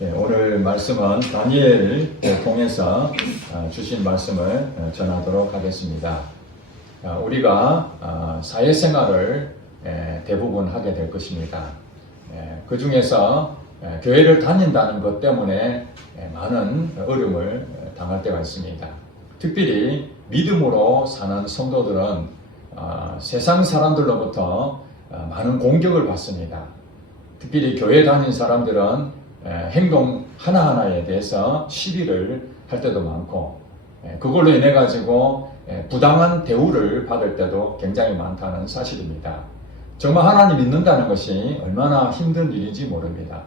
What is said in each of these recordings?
오늘 말씀은 다니엘을 통해서 주신 말씀을 전하도록 하겠습니다. 우리가 사회생활을 대부분 하게 될 것입니다. 그 중에서 교회를 다닌다는 것 때문에 많은 어려움을 당할 때가 있습니다. 특별히 믿음으로 사는 성도들은 세상 사람들로부터 많은 공격을 받습니다. 특별히 교회 다닌 사람들은 행동 하나하나에 대해서 시비를 할 때도 많고, 그걸로 인해 가지고 부당한 대우를 받을 때도 굉장히 많다는 사실입니다. 정말 하나님 믿는다는 것이 얼마나 힘든 일인지 모릅니다.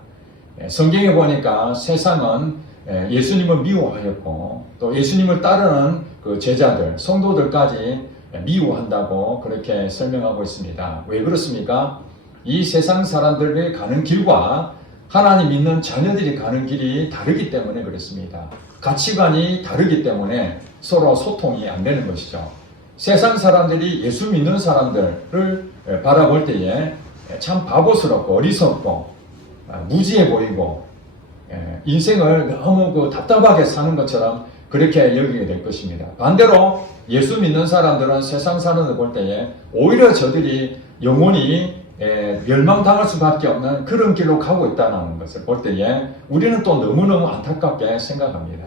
성경에 보니까 세상은 예수님을 미워하였고, 또 예수님을 따르는 그 제자들, 성도들까지 미워한다고 그렇게 설명하고 있습니다. 왜 그렇습니까? 이 세상 사람들이 가는 길과 하나님 믿는 자녀들이 가는 길이 다르기 때문에 그렇습니다. 가치관이 다르기 때문에 서로 소통이 안 되는 것이죠. 세상 사람들이 예수 믿는 사람들을 바라볼 때에 참 바보스럽고 어리석고 무지해 보이고 인생을 너무 답답하게 사는 것처럼 그렇게 여기게 될 것입니다. 반대로 예수 믿는 사람들은 세상 사람들 볼 때에 오히려 저들이 영혼이 멸망당할 수밖에 없는 그런 길로 가고 있다는 것을 볼 때에 우리는 또 너무너무 안타깝게 생각합니다.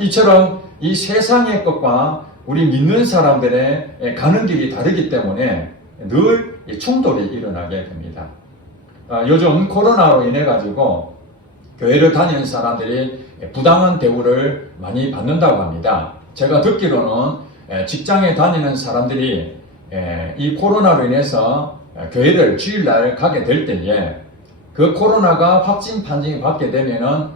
이처럼 이 세상의 것과 우리 믿는 사람들의 가는 길이 다르기 때문에 늘 충돌이 일어나게 됩니다. 요즘 코로나로 인해 가지고 교회를 다니는 사람들이 부당한 대우를 많이 받는다고 합니다. 제가 듣기로는 직장에 다니는 사람들이 이 코로나로 인해서 교회를 주일날 가게 될 때에 그 코로나가 확진 판정이 받게 되면은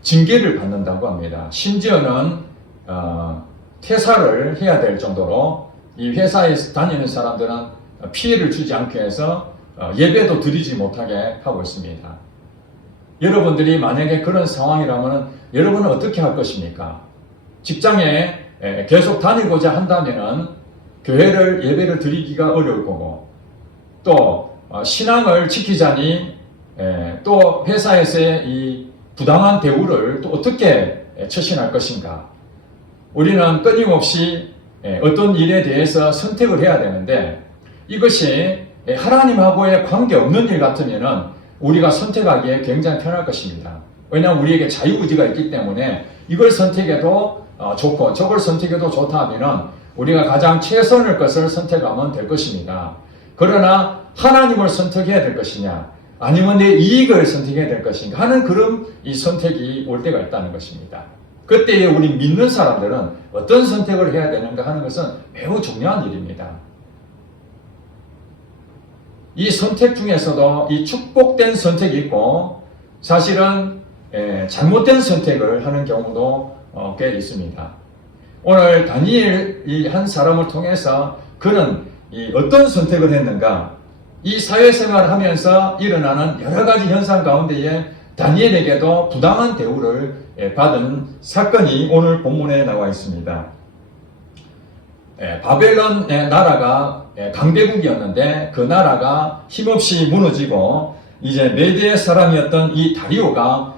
징계를 받는다고 합니다. 심지어는 퇴사를 해야 될 정도로 이 회사에 다니는 사람들은 피해를 주지 않기 위해서 예배도 드리지 못하게 하고 있습니다. 여러분들이 만약에 그런 상황이라면 여러분은 어떻게 할 것입니까? 직장에 계속 다니고자 한다면은 교회를 예배를 드리기가 어려울 거고, 또 신앙을 지키자니 또 회사에서의 이 부당한 대우를 또 어떻게 처신할 것인가? 우리는 끊임없이 어떤 일에 대해서 선택을 해야 되는데, 이것이 하나님하고의 관계없는 일 같으면은 우리가 선택하기에 굉장히 편할 것입니다. 왜냐하면 우리에게 자유의지가 있기 때문에 이걸 선택해도 좋고 저걸 선택해도 좋다 하면은 우리가 가장 최선의 것을 선택하면 될 것입니다. 그러나 하나님을 선택해야 될 것이냐, 아니면 내 이익을 선택해야 될 것인가 하는 그런 이 선택이 올 때가 있다는 것입니다. 그때에 우리 믿는 사람들은 어떤 선택을 해야 되는가 하는 것은 매우 중요한 일입니다. 이 선택 중에서도 이 축복된 선택이 있고, 사실은 잘못된 선택을 하는 경우도 꽤 있습니다. 오늘 다니엘이 한 사람을 통해서 그는 어떤 선택을 했는가, 이 사회생활을 하면서 일어나는 여러 가지 현상 가운데에 다니엘에게도 부당한 대우를 받은 사건이 오늘 본문에 나와 있습니다. 바벨론 나라가 강대국이었는데 그 나라가 힘없이 무너지고 이제 메대 사람이었던 이 다리오가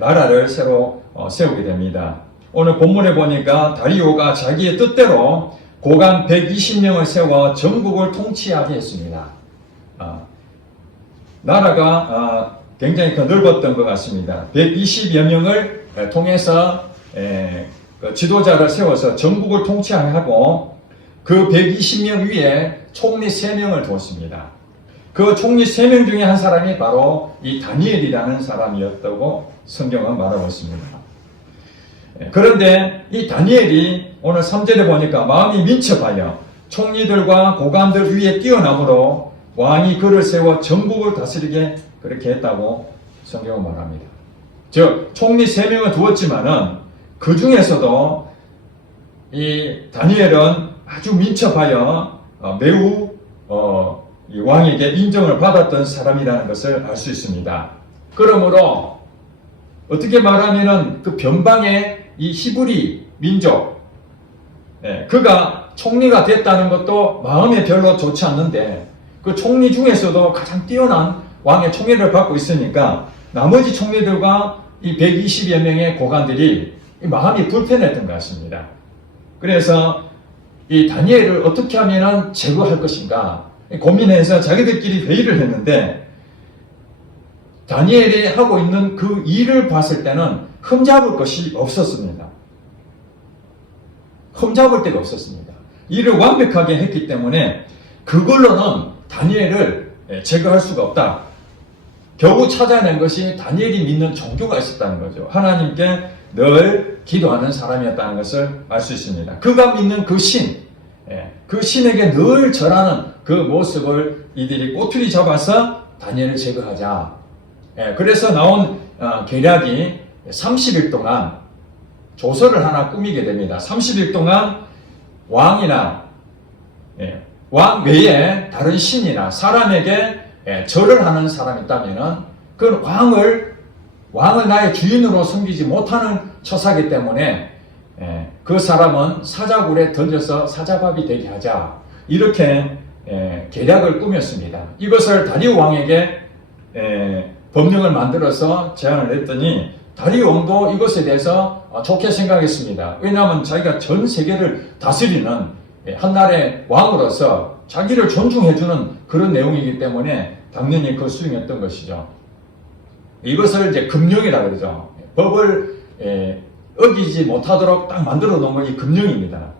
나라를 새로 세우게 됩니다. 오늘 본문에 보니까 다리오가 자기의 뜻대로 고관 120명을 세워 전국을 통치하게 했습니다. 나라가 굉장히 넓었던 것 같습니다. 120여 명을 통해서 지도자를 세워서 전국을 통치하게 하고, 그 120명 위에 총리 3명을 두었습니다. 그 총리 3명 중에 한 사람이 바로 이 다니엘이라는 사람이었다고 성경은 말하고 있습니다. 그런데 이 다니엘이 오늘 3절에 보니까 마음이 민첩하여 총리들과 고관들 위에 뛰어남으로 왕이 그를 세워 전국을 다스리게 그렇게 했다고 성경은 말합니다. 즉 총리 3명을 두었지만은 그 중에서도 이 다니엘은 아주 민첩하여 매우 이 왕에게 인정을 받았던 사람이라는 것을 알 수 있습니다. 그러므로 어떻게 말하면은 그 변방의 이 히브리 민족, 그가 총리가 됐다는 것도 마음에 별로 좋지 않는데, 그 총리 중에서도 가장 뛰어난 왕의 총애를 받고 있으니까 나머지 총리들과 이 120여 명의 고관들이 마음이 불편했던 것 같습니다. 그래서 이 다니엘을 어떻게 하면 제거할 것인가 고민해서 자기들끼리 회의를 했는데, 다니엘이 하고 있는 그 일을 봤을 때는 흠잡을 것이 없었습니다. 흠잡을 데가 없었습니다. 일을 완벽하게 했기 때문에 그걸로는 다니엘을 제거할 수가 없다. 겨우 찾아낸 것이 다니엘이 믿는 종교가 있었다는 거죠. 하나님께 늘 기도하는 사람이었다는 것을 알 수 있습니다. 그가 믿는 그 신, 그 신에게 늘 절하는 그 모습을 이들이 꼬투리 잡아서 다니엘을 제거하자. 그래서 나온 계략이 30일 동안 조서를 하나 꾸미게 됩니다. 30일 동안 왕이나 왕 외에 다른 신이나 사람에게 절을 하는 사람이 있다면은 그 왕을 나의 주인으로 섬기지 못하는 처사기 때문에 그 사람은 사자굴에 던져서 사자밥이 되게 하자. 이렇게 계략을 꾸몄습니다. 이것을 다리오 왕에게 법령을 만들어서 제안을 했더니 다리오 왕도 이것에 대해서 좋게 생각했습니다. 왜냐하면 자기가 전 세계를 다스리는 한나라의 왕으로서 자기를 존중해주는 그런 내용이기 때문에 당연히 그 수용했던 것이죠. 이것을 이제 금령이라 그러죠. 법을 어기지 못하도록 딱 만들어 놓은 건 이 금령입니다.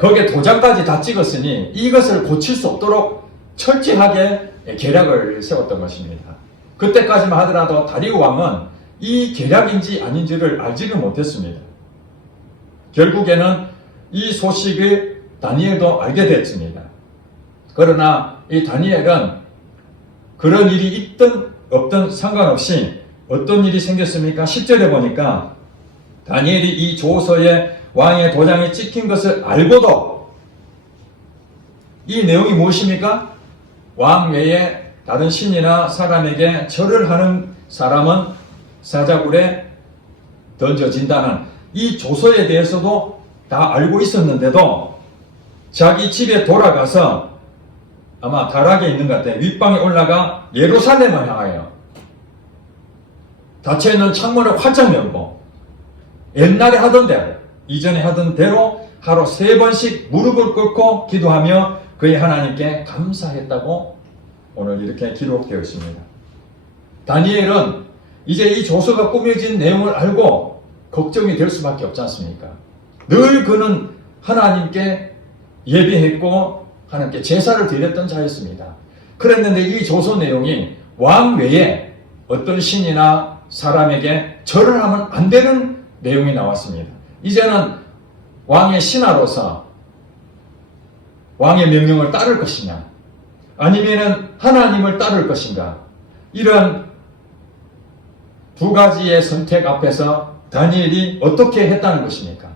거기에 도장까지 다 찍었으니 이것을 고칠 수 없도록 철저하게 계략을 세웠던 것입니다. 그때까지만 하더라도 다리오 왕은 이 계략인지 아닌지를 알지를 못했습니다. 결국에는 이 소식을 다니엘도 알게 됐습니다. 그러나 이 다니엘은 그런 일이 있든 없든 상관없이 어떤 일이 생겼습니까? 10절에 보니까 다니엘이 이 조서에 왕의 도장이 찍힌 것을 알고도, 이 내용이 무엇입니까? 왕 외에 다른 신이나 사람에게 절을 하는 사람은 사자굴에 던져진다는 이 조서에 대해서도 다 알고 있었는데도 자기 집에 돌아가서 아마 다락에 있는 것 같아요. 윗방에 올라가 예루살렘을 향하여 닫혀있는 창문을 활짝 열고 옛날에 하던 대로, 이전에 하던 대로 하루 3번씩 무릎을 꿇고 기도하며 그의 하나님께 감사했다고 오늘 이렇게 기록되어 있습니다. 다니엘은 이제 이 조서가 꾸며진 내용을 알고 걱정이 될 수밖에 없지 않습니까? 늘 그는 하나님께 예배했고 하나님께 제사를 드렸던 자였습니다. 그랬는데 이 조서 내용이 왕 외에 어떤 신이나 사람에게 절을 하면 안 되는 내용이 나왔습니다. 이제는 왕의 신하로서 왕의 명령을 따를 것이냐, 아니면은 하나님을 따를 것인가, 이런 두 가지의 선택 앞에서 다니엘이 어떻게 했다는 것입니까?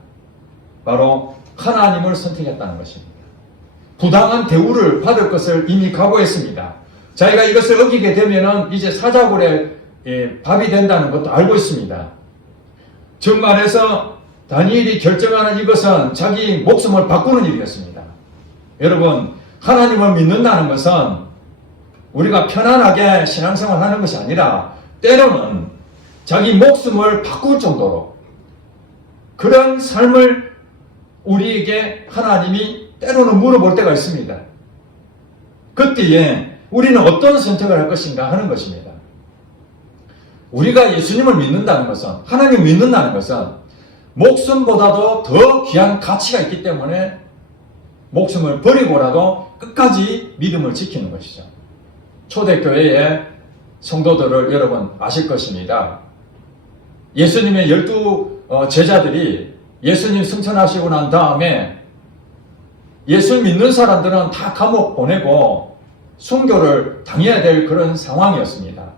바로 하나님을 선택했다는 것입니다. 부당한 대우를 받을 것을 이미 각오했습니다. 자기가 이것을 어기게 되면은 이제 사자굴에 밥이 된다는 것도 알고 있습니다. 정말해서 다니엘이 결정하는 이것은 자기 목숨을 바꾸는 일이었습니다. 여러분, 하나님을 믿는다는 것은 우리가 편안하게 신앙생활 하는 것이 아니라 때로는 자기 목숨을 바꿀 정도로 그런 삶을 우리에게 하나님이 때로는 물어볼 때가 있습니다. 그때에 우리는 어떤 선택을 할 것인가 하는 것입니다. 우리가 예수님을 믿는다는 것은, 하나님을 믿는다는 것은 목숨보다도 더 귀한 가치가 있기 때문에 목숨을 버리고라도 끝까지 믿음을 지키는 것이죠. 초대교회의 성도들을 여러분 아실 것입니다. 예수님의 12 제자들이 예수님 승천하시고 난 다음에 예수 믿는 사람들은 다 감옥 보내고 순교를 당해야 될 그런 상황이었습니다.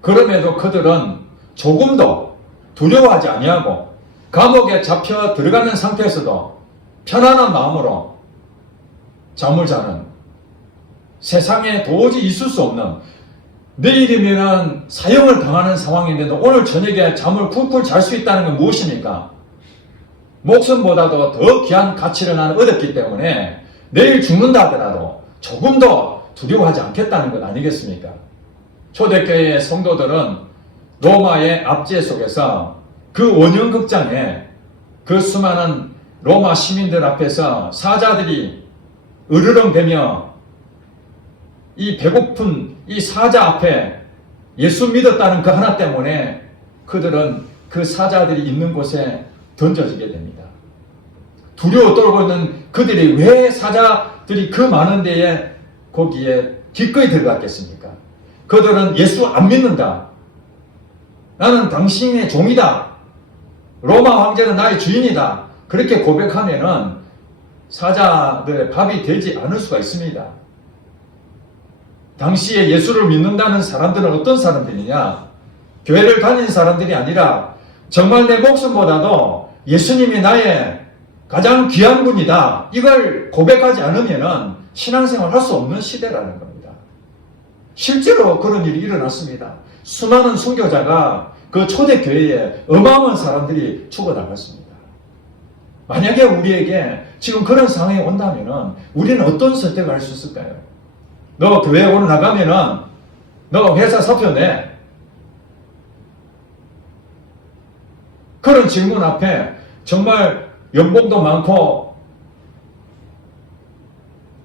그럼에도 그들은 조금도 두려워하지 아니하고 감옥에 잡혀 들어가는 상태에서도 편안한 마음으로 잠을 자는, 세상에 도저히 있을 수 없는, 내일이면 사형을 당하는 상황인데도 오늘 저녁에 잠을 쿨쿨 잘 수 있다는 건 무엇입니까? 목숨보다도 더 귀한 가치를 나는 얻었기 때문에 내일 죽는다 하더라도 조금 더 두려워하지 않겠다는 것 아니겠습니까? 초대교회의 성도들은 로마의 압제 속에서 그 원형극장에 그 수많은 로마 시민들 앞에서 사자들이 으르렁대며 이 배고픈 이 사자 앞에 예수 믿었다는 그 하나 때문에 그들은 그 사자들이 있는 곳에 던져지게 됩니다. 두려워 떨고 있는 그들이 왜 사자들이 그 많은 데에 거기에 기꺼이 들어갔겠습니까? 그들은 예수 안 믿는다. 나는 당신의 종이다. 로마 황제는 나의 주인이다. 그렇게 고백하면은 사자들의 밥이 되지 않을 수가 있습니다. 당시에 예수를 믿는다는 사람들은 어떤 사람들이냐? 교회를 다니는 사람들이 아니라 정말 내 목숨보다도 예수님이 나의 가장 귀한 분이다. 이걸 고백하지 않으면 신앙생활 할 수 없는 시대라는 겁니다. 실제로 그런 일이 일어났습니다. 수많은 순교자가 그 초대교회에 어마어마한 사람들이 죽어나갔습니다. 만약에 우리에게 지금 그런 상황이 온다면 우리는 어떤 선택을 할 수 있을까요? 너 교회 오늘 나가면은 너 회사 사표 내. 그런 질문 앞에 정말 연봉도 많고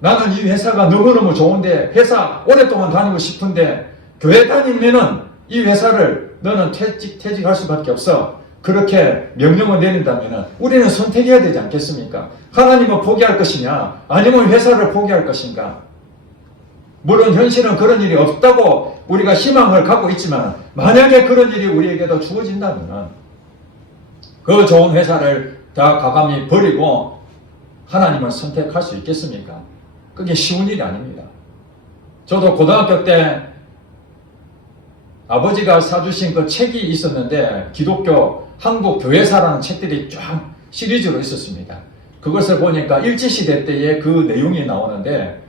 나는 이 회사가 너무너무 좋은데 회사 오랫동안 다니고 싶은데 교회 다니면은 이 회사를 너는 퇴직할 수밖에 없어. 그렇게 명령을 내린다면 우리는 선택해야 되지 않겠습니까? 하나님을 포기할 것이냐 아니면 회사를 포기할 것인가? 물론 현실은 그런 일이 없다고 우리가 희망을 갖고 있지만 만약에 그런 일이 우리에게도 주어진다면 그 좋은 회사를 다 과감히 버리고 하나님을 선택할 수 있겠습니까? 그게 쉬운 일이 아닙니다. 저도 고등학교 때 아버지가 사주신 그 책이 있었는데 기독교 한국 교회사라는 책들이 쫙 시리즈로 있었습니다. 그것을 보니까 일제시대 때의 그 내용이 나오는데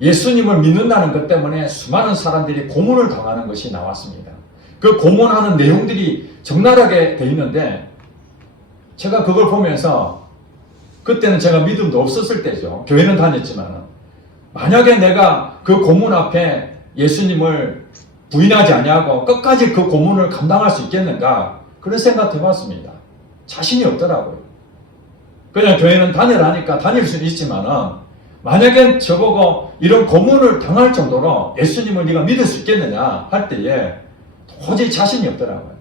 예수님을 믿는다는 것 때문에 수많은 사람들이 고문을 당하는 것이 나왔습니다. 그 고문하는 내용들이 적나라하게 돼 있는데 제가 그걸 보면서 그때는 제가 믿음도 없었을 때죠. 교회는 다녔지만 만약에 내가 그 고문 앞에 예수님을 부인하지 아니하고 끝까지 그 고문을 감당할 수 있겠는가 그런 생각 해봤습니다. 자신이 없더라고요. 그냥 교회는 다니라니까 다닐 수는 있지만 만약에 저보고 이런 고문을 당할 정도로 예수님을 네가 믿을 수 있겠느냐 할 때에 도저히 자신이 없더라고요.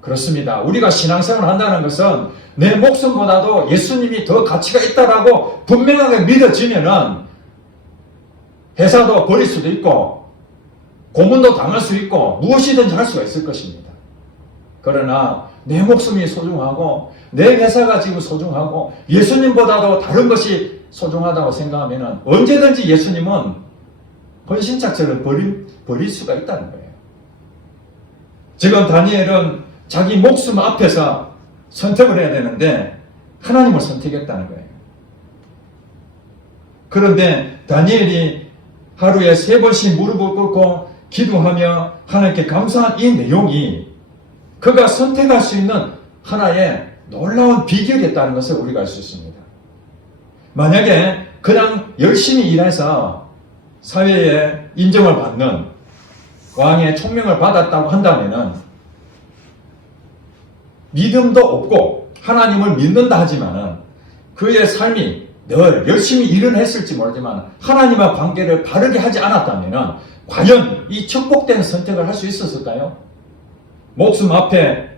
그렇습니다. 우리가 신앙생활을 한다는 것은 내 목숨보다도 예수님이 더 가치가 있다라고 분명하게 믿어지면은 회사도 버릴 수도 있고 고문도 당할 수 있고 무엇이든지 할 수가 있을 것입니다. 그러나 내 목숨이 소중하고 내 회사가 지금 소중하고 예수님보다도 다른 것이 소중하다고 생각하면 언제든지 예수님은 헌신짝처럼 버릴 수가 있다는 거예요. 지금 다니엘은 자기 목숨 앞에서 선택을 해야 되는데 하나님을 선택했다는 거예요. 그런데 다니엘이 하루에 3번씩 무릎을 꿇고 기도하며 하나님께 감사한 이 내용이 그가 선택할 수 있는 하나의 놀라운 비결이었다는 것을 우리가 알 수 있습니다. 만약에 그냥 열심히 일해서 사회에 인정을 받는 왕의 총명을 받았다고 한다면 믿음도 없고 하나님을 믿는다 하지만 그의 삶이 늘 열심히 일은 했을지 모르지만 하나님과 관계를 바르게 하지 않았다면 과연 이 축복된 선택을 할 수 있었을까요? 목숨 앞에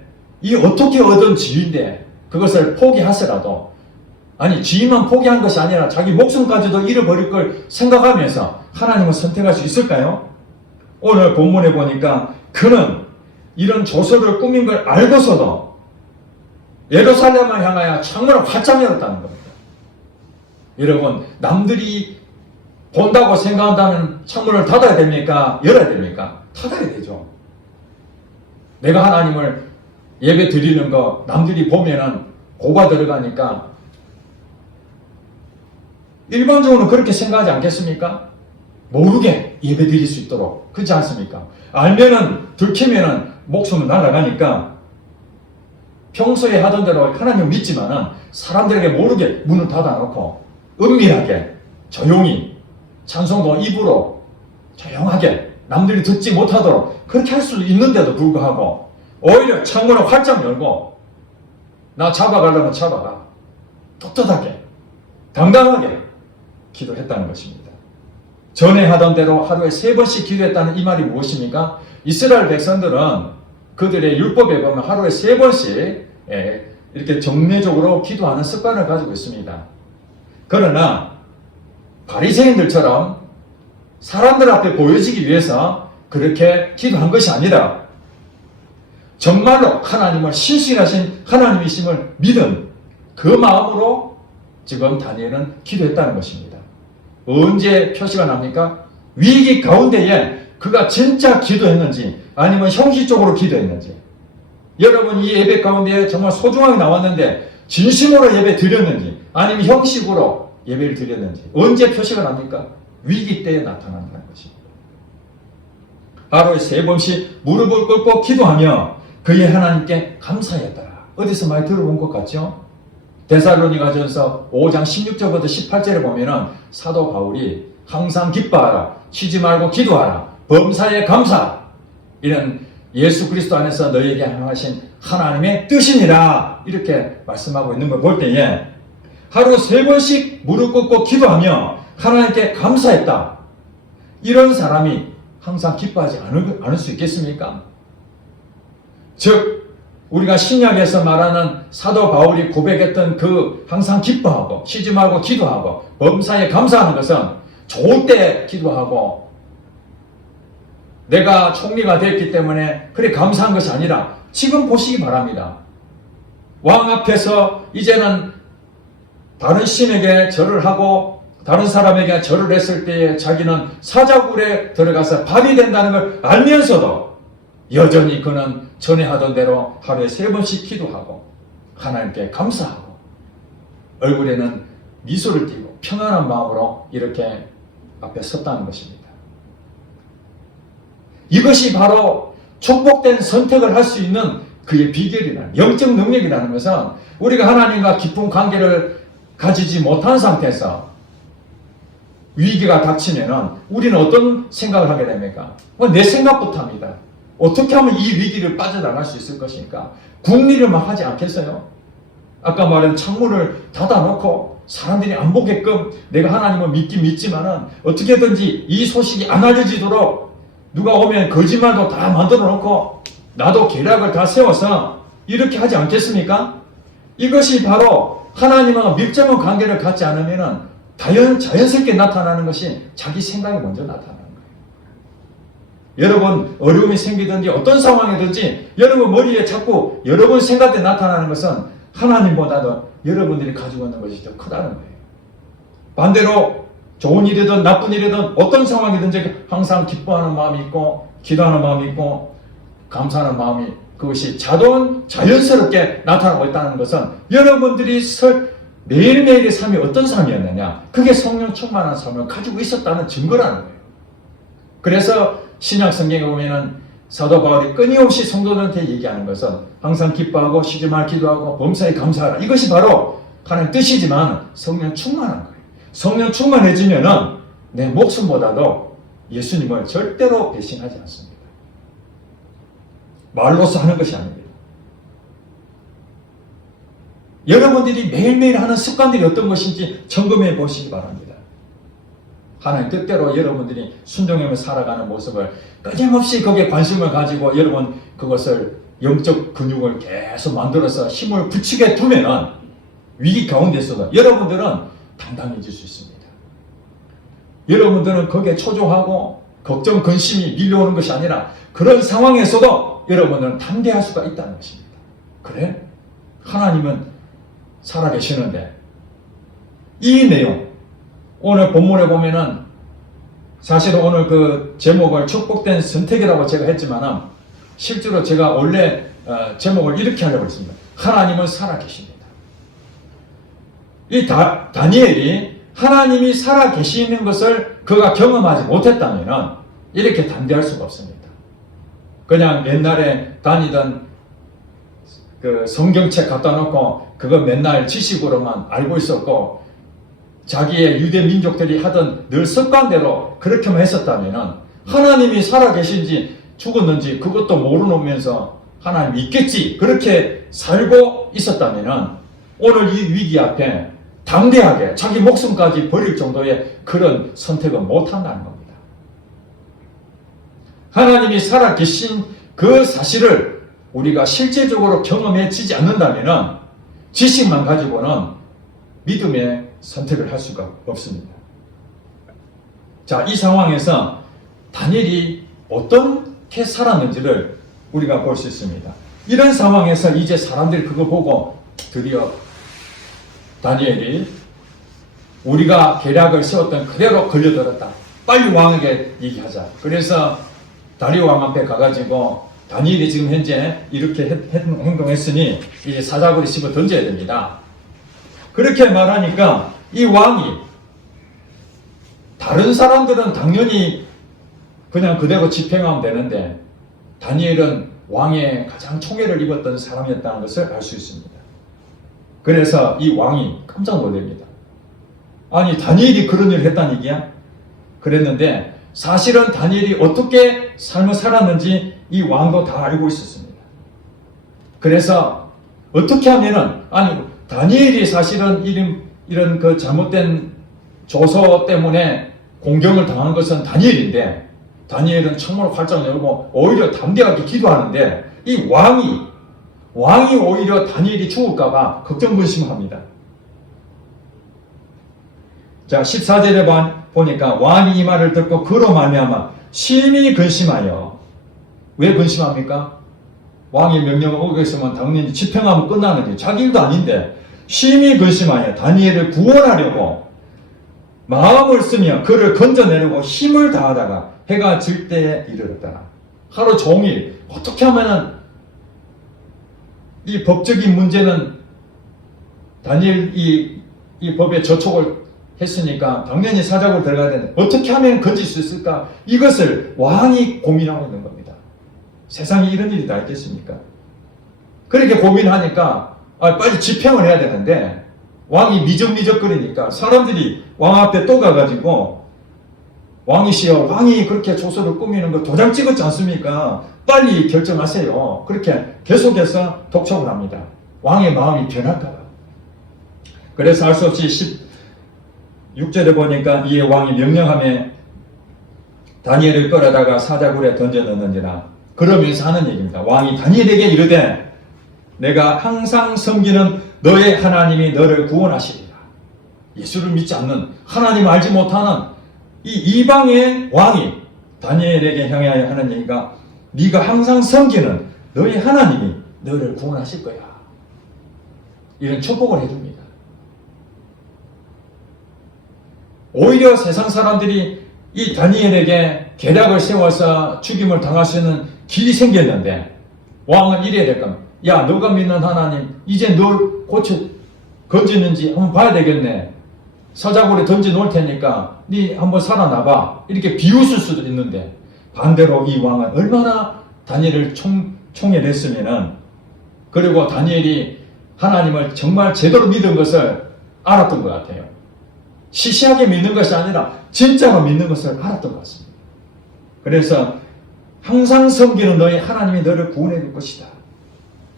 이 어떻게 얻은 지위인데 그것을 포기하더라도 아니 지위만 포기한 것이 아니라 자기 목숨까지도 잃어버릴 걸 생각하면서 하나님을 선택할 수 있을까요? 오늘 본문에 보니까 그는 이런 조서를 꾸민 걸 알고서도 예루살렘을 향하여 창문을 활짝 열었다는 겁니다. 여러분 남들이 본다고 생각한다면 창문을 닫아야 됩니까? 열어야 됩니까? 닫아야 되죠. 내가 하나님을 예배 드리는 거 남들이 보면은 고가 들어가니까 일반적으로 그렇게 생각하지 않겠습니까? 모르게 예배 드릴 수 있도록 그렇지 않습니까? 알면은 들키면은 목숨은 날아가니까 평소에 하던 대로 하나님 믿지만은 사람들에게 모르게 문을 닫아놓고 은밀하게 조용히 찬송도 입으로 조용하게 남들이 듣지 못하도록 그렇게 할 수 있는데도 불구하고 오히려 창문을 활짝 열고 나 잡아가려면 잡아가. 떳떳하게 당당하게 기도했다는 것입니다. 전에 하던 대로 하루에 3번씩 기도했다는 이 말이 무엇입니까? 이스라엘 백성들은 그들의 율법에 보면 하루에 3번씩 이렇게 정례적으로 기도하는 습관을 가지고 있습니다. 그러나 바리새인들처럼 사람들 앞에 보여지기 위해서 그렇게 기도한 것이 아니라 정말로 하나님을 신실하신 하나님이심을 믿은 그 마음으로 지금 다니엘은 기도했다는 것입니다. 언제 표시가 납니까? 위기 가운데에 그가 진짜 기도했는지 아니면 형식적으로 기도했는지, 여러분 이 예배 가운데 정말 소중하게 나왔는데 진심으로 예배 드렸는지 아니면 형식으로 예배를 드렸는지 언제 표시가 납니까? 위기 때에 나타난다는 것입니다. 하루에 3번씩 무릎을 꿇고 기도하며 그의 하나님께 감사했더라. 어디서 많이 들어본 것 같죠? 데살로니가전서 5장 16절부터 18절에 보면은 사도 바울이 항상 기뻐하라, 쉬지 말고 기도하라, 범사에 감사, 이런 예수 그리스도 안에서 너희에게 향하신 하나님의 뜻이니라 이렇게 말씀하고 있는 걸 볼 때에 하루 3번씩 무릎 꿇고 기도하며 하나님께 감사했다. 이런 사람이 항상 기뻐하지 않을 수 있겠습니까? 즉 우리가 신약에서 말하는 사도 바울이 고백했던 그 항상 기뻐하고 쉬지 말고 기도하고 범사에 감사하는 것은 좋을 때 기도하고 내가 총리가 됐기 때문에 그래 감사한 것이 아니라 지금 보시기 바랍니다. 왕 앞에서 이제는 다른 신에게 절을 하고 다른 사람에게 절을 했을 때에 자기는 사자굴에 들어가서 밥이 된다는 걸 알면서도 여전히 그는 전에 하던 대로 하루에 3번씩 기도하고 하나님께 감사하고 얼굴에는 미소를 띠고 평안한 마음으로 이렇게 앞에 섰다는 것입니다. 이것이 바로 축복된 선택을 할 수 있는 그의 비결이라는, 영적 능력이라는 것은 우리가 하나님과 깊은 관계를 가지지 못한 상태에서 위기가 닥치면은 우리는 어떤 생각을 하게 됩니까? 내 생각부터 합니다. 어떻게 하면 이 위기를 빠져나갈 수 있을 것인가? 궁리를 막 하지 않겠어요? 아까 말한 창문을 닫아놓고 사람들이 안 보게끔 내가 하나님을 믿긴 믿지만은 어떻게든지 이 소식이 안 알려지도록 누가 오면 거짓말도 다 만들어 놓고 나도 계략을 다 세워서 이렇게 하지 않겠습니까? 이것이 바로 하나님과 밀접한 관계를 갖지 않으면은 자연스럽게 나타나는 것이 자기 생각이 먼저 나타나는 거예요. 여러분 어려움이 생기든지 어떤 상황이든지 여러분 머리에 자꾸 여러분 생각에 나타나는 것은 하나님보다도 여러분들이 가지고 있는 것이 더 크다는 거예요. 반대로 좋은 일이든 나쁜 일이든 어떤 상황이든지 항상 기뻐하는 마음이 있고 기도하는 마음이 있고 감사하는 마음이 그것이 자연스럽게 나타나고 있다는 것은 여러분들이 매일매일의 삶이 어떤 삶이었느냐, 그게 성령 충만한 삶을 가지고 있었다는 증거라는 거예요. 그래서 신약 성경에 보면은 사도 바울이 끊임없이 성도들한테 얘기하는 것은 항상 기뻐하고 쉬지 말 기도하고 범사에 감사하라. 이것이 바로 하나님 뜻이지만 성령 충만한 거예요. 성령 충만해지면은 내 목숨보다도 예수님을 절대로 배신하지 않습니다. 말로서 하는 것이 아닙니다. 여러분들이 매일매일 하는 습관들이 어떤 것인지 점검해 보시기 바랍니다. 하나님 뜻대로 여러분들이 순종하며 살아가는 모습을 끊임없이 거기에 관심을 가지고 여러분 그것을 영적 근육을 계속 만들어서 힘을 붙이게 두면은 위기 가운데서도 여러분들은 당당해질 수 있습니다. 여러분들은 거기에 초조하고 걱정, 근심이 밀려오는 것이 아니라 그런 상황에서도 여러분들은 담대할 수가 있다는 것입니다. 그래? 하나님은 살아계시는데 이 내용 오늘 본문에 보면은 사실은 오늘 그 제목을 축복된 선택이라고 제가 했지만은 실제로 제가 원래 제목을 이렇게 하려고 했습니다. 하나님은 살아계십니다. 이 다니엘이 하나님이 살아계시는 것을 그가 경험하지 못했다면은 이렇게 담대할 수가 없습니다. 그냥 옛날에 다니던 그 성경책 갖다 놓고 그거 맨날 지식으로만 알고 있었고 자기의 유대 민족들이 하던 늘 습관대로 그렇게만 했었다면은 하나님이 살아계신지 죽었는지 그것도 모르면서 하나님 있겠지 그렇게 살고 있었다면 오늘 이 위기 앞에 담대하게 자기 목숨까지 버릴 정도의 그런 선택은 못한다는 겁니다. 하나님이 살아계신 그 사실을 우리가 실제적으로 경험해지지 않는다면 지식만 가지고는 믿음의 선택을 할 수가 없습니다. 자, 이 상황에서 다니엘이 어떻게 살았는지를 우리가 볼 수 있습니다. 이런 상황에서 이제 사람들이 그거 보고 드디어 다니엘이 우리가 계략을 세웠던 그대로 걸려들었다. 빨리 왕에게 얘기하자. 그래서 다리오 왕 앞에 가가지고 다니엘이 지금 현재 이렇게 행동했으니 이제 사자굴에 씹어 던져야 됩니다. 그렇게 말하니까 이 왕이 다른 사람들은 당연히 그냥 그대로 집행하면 되는데 다니엘은 왕의 가장 총애를 입었던 사람이었다는 것을 알 수 있습니다. 그래서 이 왕이 깜짝 놀랍니다. 아니 다니엘이 그런 일을 했다는 얘기야? 그랬는데 사실은 다니엘이 어떻게 삶을 살았는지 이 왕도 다 알고 있었습니다. 그래서 어떻게 하면은 아니 다니엘이 사실은 이런 그 잘못된 조서 때문에 공경을 당한 것은 다니엘인데 다니엘은 창문을 활짝 열고 오히려 담대하게 기도하는데 이 왕이 오히려 다니엘이 죽을까봐 걱정근심합니다. 자 14절에 보니까 왕이 이 말을 듣고 그로 말미암아 심히 근심하여. 왜 근심합니까? 왕의 명령을 어겼으면 당연히 집행하면 끝나는 게 자기 일도 아닌데 심히 근심하여 다니엘을 구원하려고 마음을 쓰며 그를 건져내려고 힘을 다하다가 해가 질 때에 이르렀다. 하루 종일 어떻게 하면은 이 법적인 문제는 다니엘 이 법에 저촉을 했으니까 당연히 사자굴 들어가야 되는데 어떻게 하면 건질 수 있을까? 이것을 왕이 고민하고 있는 겁니다. 세상에 이런 일이 다 있겠습니까? 그렇게 고민하니까 빨리 집행을 해야 되는데 왕이 미적미적거리니까 사람들이 왕 앞에 또 가가지고 왕이시여 왕이 그렇게 조서를 꾸미는 거 도장 찍었지 않습니까? 빨리 결정하세요. 그렇게 계속해서 독촉을 합니다. 왕의 마음이 변할까봐. 그래서 알 수 없이 16절에 보니까 이에 왕이 명령하며 다니엘을 끌어다가 사자굴에 던져 넣는지라. 그러면서 하는 얘기입니다. 왕이 다니엘에게 이르되 내가 항상 섬기는 너의 하나님이 너를 구원하시리라. 예수를 믿지 않는 하나님을 알지 못하는 이 이방의 왕이 다니엘에게 향하여 하는 얘기가 네가 항상 섬기는 너의 하나님이 너를 구원하실 거야. 이런 축복을 해줍니다. 오히려 세상 사람들이 이 다니엘에게 계략을 세워서 죽임을 당할 수 있는 길이 생겼는데 왕은 이래야 될 겁니다. 야 너가 믿는 하나님 이제 널 고쳐 건지는지 한번 봐야 되겠네. 사자굴에 던져 놓을 테니까 네 한번 살아나봐. 이렇게 비웃을 수도 있는데 반대로 이 왕은 얼마나 다니엘을 총애했으면은 그리고 다니엘이 하나님을 정말 제대로 믿은 것을 알았던 것 같아요. 시시하게 믿는 것이 아니라 진짜로 믿는 것을 알았던 것 같습니다. 그래서 항상 섬기는 너희 하나님이 너를 구원해 줄 것이다.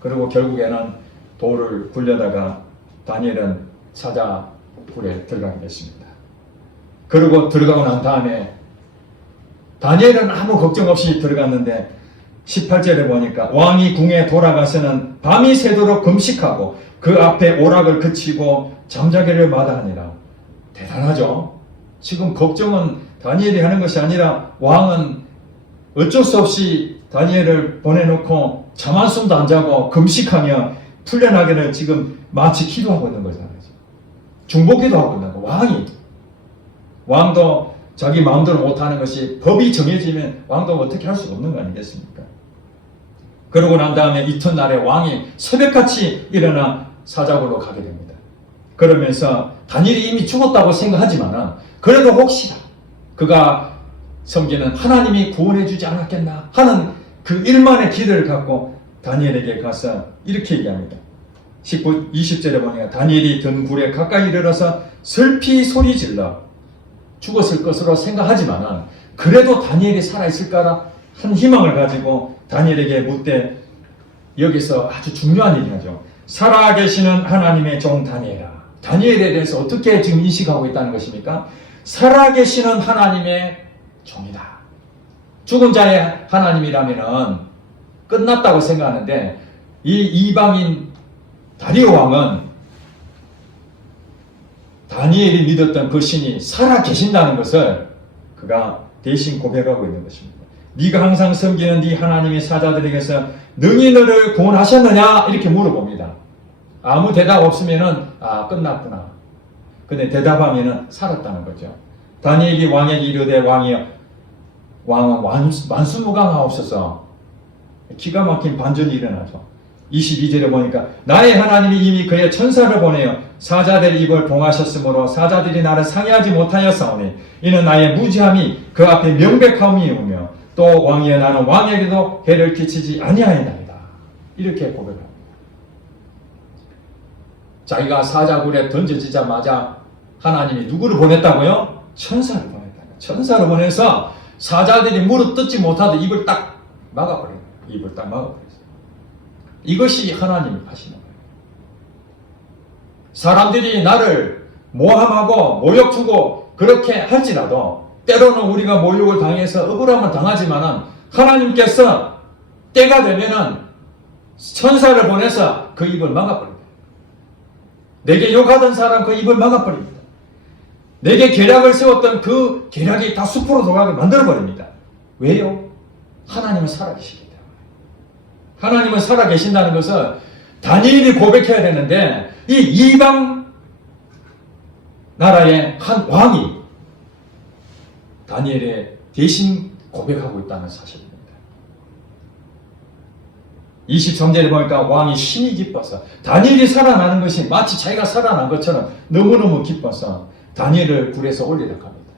그리고 결국에는 돌을 굴려다가 다니엘은 사자굴에 들어가게 됐습니다. 그리고 들어가고 난 다음에 다니엘은 아무 걱정 없이 들어갔는데 18절에 보니까 왕이 궁에 돌아가서는 밤이 새도록 금식하고 그 앞에 오락을 그치고 잠자기를 마다하니라. 대단하죠? 지금 걱정은 다니엘이 하는 것이 아니라 왕은 어쩔 수 없이 다니엘을 보내놓고 잠 한숨도 안 자고 금식하며 풀려나기를 지금 마치 기도하고 있는 거잖아요. 중보기도 하고 있는 거. 왕도 자기 마음대로 못하는 것이 법이 정해지면 왕도 어떻게 할 수 없는 거 아니겠습니까? 그러고 난 다음에 이튿날에 왕이 새벽같이 일어나 사자굴로 가게 됩니다. 그러면서 다니엘이 이미 죽었다고 생각하지만은 그래도 혹시나 그가 섬기는 하나님이 구원해 주지 않았겠나 하는 그 일만의 기대를 갖고 다니엘에게 가서 이렇게 얘기합니다. 20절에 보니까 다니엘이 든 굴에 가까이 이르러서 슬피 소리질러 죽었을 것으로 생각하지만은 그래도 다니엘이 살아있을까라 한 희망을 가지고 다니엘에게 묻되 여기서 아주 중요한 얘기를 하죠. 살아계시는 하나님의 종 다니엘아. 다니엘에 대해서 어떻게 지금 인식하고 있다는 것입니까? 살아계시는 하나님의 종이다. 죽은 자의 하나님이라면 끝났다고 생각하는데 이 이방인 다리오 왕은 다니엘이 믿었던 그 신이 살아계신다는 것을 그가 대신 고백하고 있는 것입니다. 네가 항상 섬기는 네 하나님의 사자들에게서 능히 너를 구원하셨느냐? 이렇게 물어봅니다. 아무 대답 없으면은 끝났구나. 근데 대답하면은 살았다는 거죠. 다니엘이 왕에게 이르되 왕이여 왕은 만수무강하옵소서. 기가 막힌 반전이 일어나죠. 22절에 보니까 나의 하나님이 이미 그의 천사를 보내어 사자들의 입을 봉하셨으므로 사자들이 나를 상해하지 못하였사오니 이는 나의 무지함이 그 앞에 명백함이오며 또 왕이여 나는 왕에게도 해를 끼치지 아니하였나이다. 이렇게 고백합니다. 자기가 사자굴에 던져지자마자 하나님이 누구를 보냈다고요? 천사를 보냈다. 천사를 보내서 사자들이 무릎 뜯지 못하듯 입을 딱 막아버려요. 입을 딱 막아버렸어요. 이것이 하나님이 하시는 거예요. 사람들이 나를 모함하고 모욕 주고 그렇게 할지라도 때로는 우리가 모욕을 당해서 억울함을 당하지만은 하나님께서 때가 되면은 천사를 보내서 그 입을 막아버립니다. 내게 욕하던 사람 그 입을 막아버립니다. 내게 계략을 세웠던 그 계략이 다 숲으로 돌아가게 만들어버립니다. 왜요? 하나님은 살아계시기 때문에. 하나님은 살아계신다는 것을 다니엘이 고백해야 되는데 이 이방 나라의 한 왕이 다니엘의 대신 고백하고 있다는 사실입니다. 23절에 보니까 왕이 심히 기뻐서 다니엘이 살아나는 것이 마치 자기가 살아난 것처럼 너무너무 기뻐서 다니엘을 굴에서 올리려고 합니다.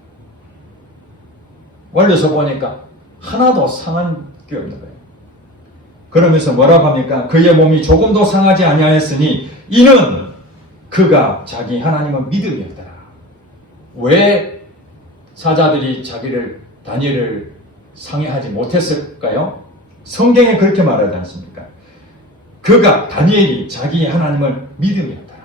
올려서 보니까 하나도 상한 게 없는 거예요. 그러면서 뭐라고 합니까? 그의 몸이 조금도 상하지 아니하였으니 이는 그가 자기 하나님은 믿음이었더라. 왜 사자들이 다니엘을 상해하지 못했을까요? 성경에 그렇게 말하지 않습니까? 다니엘이 자기 하나님을 믿음이었더라.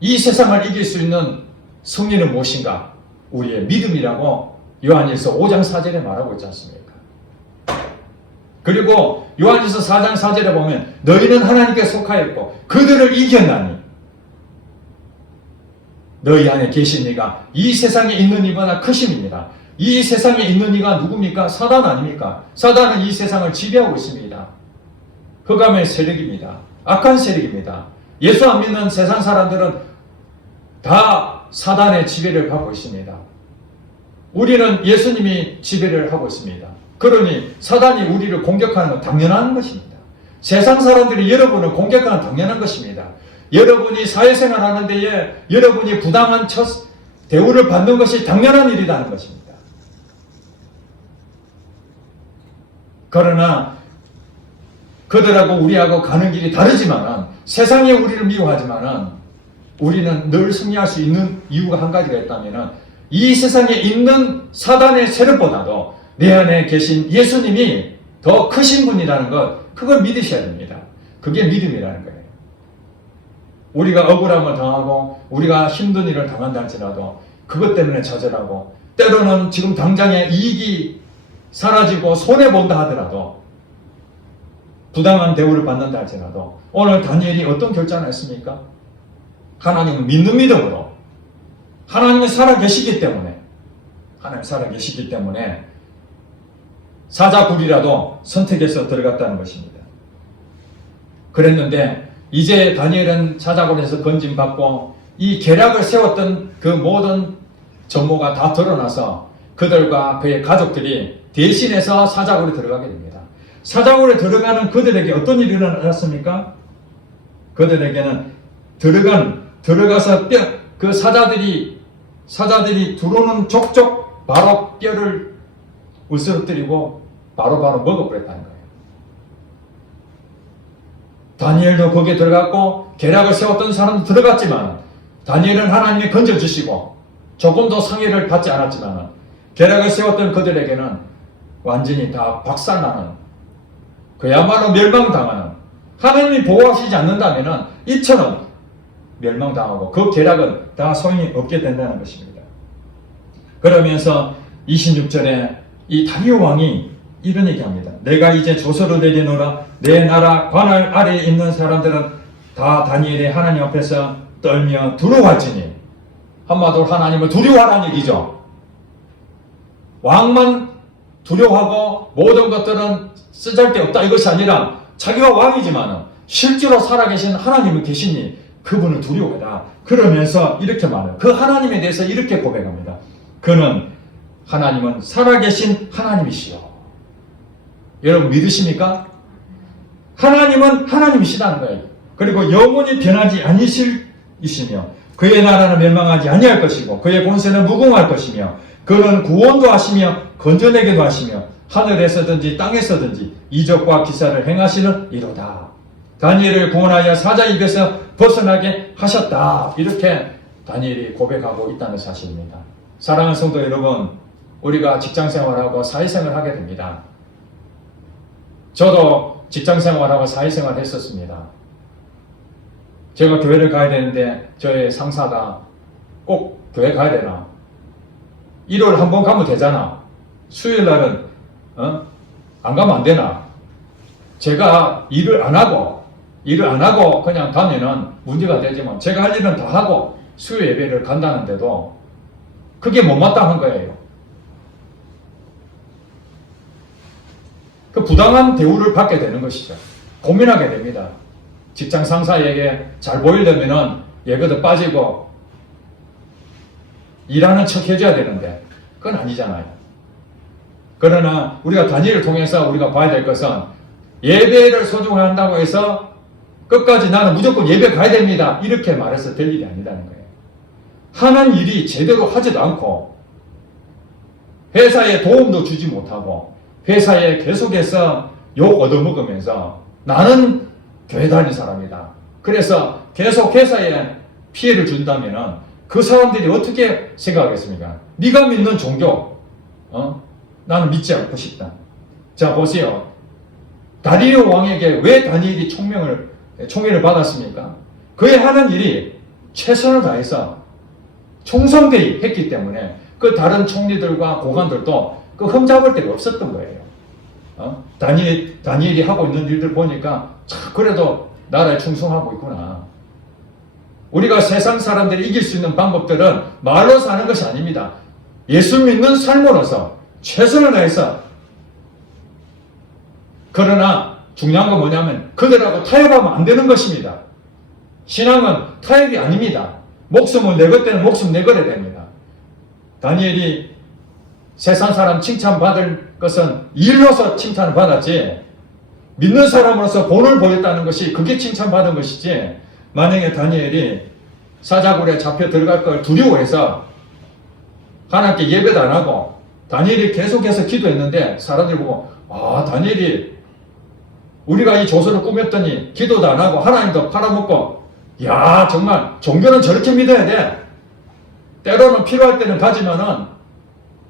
이 세상을 이길 수 있는 승리는 무엇인가? 우리의 믿음이라고 요한일서 5장 4절에 말하고 있지 않습니까? 그리고 요한일서 4장 4절에 보면 너희는 하나님께 속하였고 그들을 이겼나니 너희 안에 계신 이가 이 세상에 있는 이보다 크심입니다. 이 세상에 있는 이가 누굽니까? 사단 아닙니까? 사단은 이 세상을 지배하고 있습니다. 흑암의 세력입니다. 악한 세력입니다. 예수 안 믿는 세상 사람들은 다 사단의 지배를 받고 있습니다. 우리는 예수님이 지배를 하고 있습니다. 그러니 사단이 우리를 공격하는 건 당연한 것입니다. 세상 사람들이 여러분을 공격하는 건 당연한 것입니다. 여러분이 사회생활 하는 데에 여러분이 부당한 대우를 받는 것이 당연한 일이라는 것입니다. 그러나 그들하고 우리하고 가는 길이 다르지만 세상에 우리를 미워하지만 우리는 늘 승리할 수 있는 이유가 한 가지가 있다면 이 세상에 있는 사단의 세력보다도 내 안에 계신 예수님이 더 크신 분이라는 것, 그걸 믿으셔야 됩니다. 그게 믿음이라는 거예요. 우리가 억울함을 당하고 우리가 힘든 일을 당한다 할지라도 그것 때문에 좌절하고 때로는 지금 당장의 이익이 사라지고 손해본다 하더라도 부당한 대우를 받는다 할지라도 오늘 다니엘이 어떤 결단을 했습니까? 하나님을 믿는 믿음으로 하나님이 살아계시기 때문에 사자굴이라도 선택해서 들어갔다는 것입니다. 그랬는데 이제 다니엘은 사자굴에서 건짐받고 이 계략을 세웠던 그 모든 전모가 다 드러나서 그들과 그의 가족들이 대신해서 사자굴에 들어가게 됩니다. 사자굴에 들어가는 그들에게 어떤 일이 일어났습니까? 그들에게는 들어가서 그 사자들이 들어오는 족족 바로 뼈를 으스러뜨리고 바로 먹어버렸다는 거예요. 다니엘도 거기에 들어갔고 계략을 세웠던 사람도 들어갔지만 다니엘은 하나님이 건져주시고 조금도 상해를 받지 않았지만 계략을 세웠던 그들에게는 완전히 다 박살나는, 그야말로 멸망당하는, 하나님이 보호하시지 않는다면 이처럼 멸망당하고 그 계략은 다 소용이 없게 된다는 것입니다. 그러면서 26절에 이 다리오 왕이 이런 얘기합니다. 내가 이제 조서를 내리노라. 내 나라 관할 아래에 있는 사람들은 다 다니엘의 하나님 앞에서 떨며 두려워할지니, 한마디로 하나님을 두려워하라는 얘기죠. 왕만 두려워하고 모든 것들은 쓰잘데없다 이것이 아니라 자기가 왕이지만 실제로 살아계신 하나님이 계시니 그분을 두려워하라. 그러면서 이렇게 말해요. 그 하나님에 대해서 이렇게 고백합니다. 그는, 하나님은 살아계신 하나님이시요. 여러분 믿으십니까? 하나님은 하나님이시다는 거예요. 그리고 영원히 변하지 아니시며 그의 나라는 멸망하지 아니할 것이고 그의 권세는 무궁할 것이며 그는 구원도 하시며 건져내기도 하시며 하늘에서든지 땅에서든지 이적과 기사를 행하시는 이로다. 다니엘을 구원하여 사자 입에서 벗어나게 하셨다. 이렇게 다니엘이 고백하고 있다는 사실입니다. 사랑하는 성도 여러분, 우리가 직장생활하고 사회생활을 하게 됩니다. 저도 직장생활하고 사회생활을 했었습니다. 제가 교회를 가야 되는데 저의 상사가 꼭 교회 가야 되나? 일요일 한 번 가면 되잖아. 수요일 날은 안 가면 안 되나? 제가 일을 안 하고 그냥 가면은 문제가 되지만 제가 할 일은 다 하고 수요 예배를 간다는데도 그게 못마땅한 거예요. 그 부당한 대우를 받게 되는 것이죠. 고민하게 됩니다. 직장 상사에게 잘 보이려면은 예배도 빠지고 일하는 척 해줘야 되는데 그건 아니잖아요. 그러나 우리가 다니엘을 통해서 우리가 봐야 될 것은 예배를 소중한다고 해서 끝까지 나는 무조건 예배 가야 됩니다. 이렇게 말해서 될 일이 아니라는 거예요. 하는 일이 제대로 하지도 않고 회사에 도움도 주지 못하고 회사에 계속해서 욕 얻어먹으면서 나는 교회 다니는 사람이다. 그래서 계속 회사에 피해를 준다면 그 사람들이 어떻게 생각하겠습니까? 네가 믿는 종교 나는 믿지 않고 싶다. 자 보세요. 다리오 왕에게 왜 다니엘이 총애를 받았습니까? 그의 하는 일이 최선을 다해서 충성되이 했기 때문에 그 다른 총리들과 고관들도 그 흠잡을 데가 없었던 거예요. 다니엘이 하고 있는 일들 보니까 참 그래도 나라에 충성하고 있구나. 우리가 세상 사람들이 이길 수 있는 방법들은 말로 사는 것이 아닙니다. 예수 믿는 삶으로서 최선을 다해서. 그러나 중요한 건 뭐냐면 그들하고 타협하면 안 되는 것입니다. 신앙은 타협이 아닙니다. 목숨을 내 것 때는 목숨 내걸어야 됩니다. 다니엘이 세상 사람 칭찬받을 것은 일로서 칭찬을 받았지 믿는 사람으로서 본을 보였다는 것이 그게 칭찬받은 것이지, 만약에 다니엘이 사자굴에 잡혀 들어갈 걸 두려워해서 하나님께 예배도 안 하고 다니엘이 계속해서 기도했는데 사람들이 보고 다니엘이 우리가 이 조서를 꾸몄더니 기도도 안 하고 하나님도 팔아먹고 야 정말 종교는 저렇게 믿어야 돼. 때로는 필요할 때는 가지만은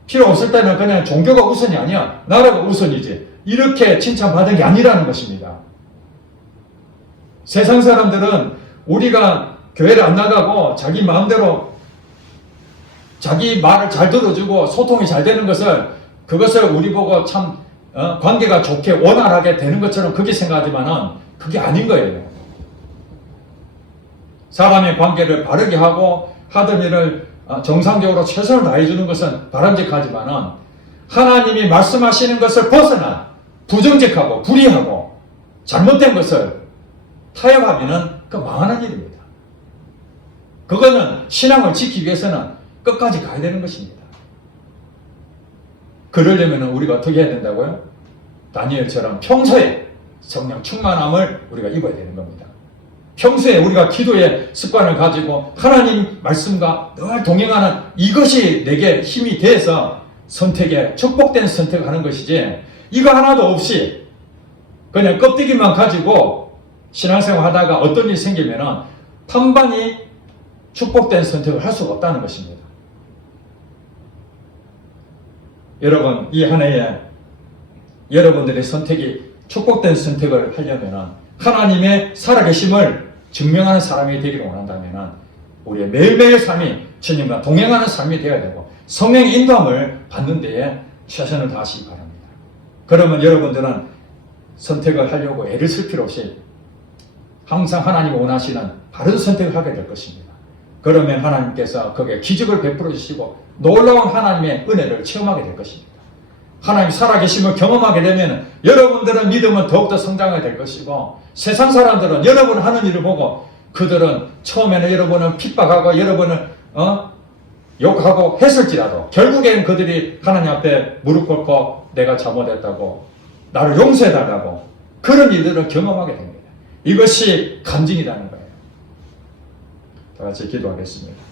필요 없을 때는 그냥 종교가 우선이 아니야. 나라가 우선이지. 이렇게 칭찬받은 게 아니라는 것입니다. 세상 사람들은 우리가 교회를 안 나가고 자기 마음대로 자기 말을 잘 들어주고 소통이 잘 되는 것을 그것을 우리 보고 참 관계가 좋게 원활하게 되는 것처럼 그렇게 생각하지만은 그게 아닌 거예요. 사람의 관계를 바르게 하고 하던 일을 정상적으로 최선을 다해주는 것은 바람직하지만은 하나님이 말씀하시는 것을 벗어나 부정직하고 불의하고 잘못된 것을 타협하면은 그 망하는 일입니다. 그거는 신앙을 지키기 위해서는 끝까지 가야 되는 것입니다. 그러려면 우리가 어떻게 해야 된다고요? 다니엘처럼 평소에 성령 충만함을 우리가 입어야 되는 겁니다. 평소에 우리가 기도의 습관을 가지고 하나님 말씀과 늘 동행하는 이것이 내게 힘이 돼서 선택에 축복된 선택을 하는 것이지, 이거 하나도 없이 그냥 껍데기만 가지고 신앙생활 하다가 어떤 일이 생기면 판반이 축복된 선택을 할 수가 없다는 것입니다. 여러분, 이 한 해에 여러분들의 선택이 축복된 선택을 하려면 하나님의 살아계심을 증명하는 사람이 되기를 원한다면 우리의 매일매일 삶이 주님과 동행하는 삶이 되어야 되고 성령의 인도함을 받는 데에 최선을 다하시기 바랍니다. 그러면 여러분들은 선택을 하려고 애를 쓸 필요 없이 항상 하나님이 원하시는 바른 선택을 하게 될 것입니다. 그러면 하나님께서 거기에 기적을 베풀어 주시고 놀라운 하나님의 은혜를 체험하게 될 것입니다. 하나님 살아계심을 경험하게 되면 여러분들은 믿음은 더욱더 성장하게 될 것이고 세상 사람들은 여러분 하는 일을 보고 그들은 처음에는 여러분을 핍박하고 여러분을 욕하고 했을지라도 결국에는 그들이 하나님 앞에 무릎 꿇고 내가 잘못했다고 나를 용서해달라고 그런 일들을 경험하게 됩니다. 이것이 간증이라는 거예요. 다 같이 기도하겠습니다.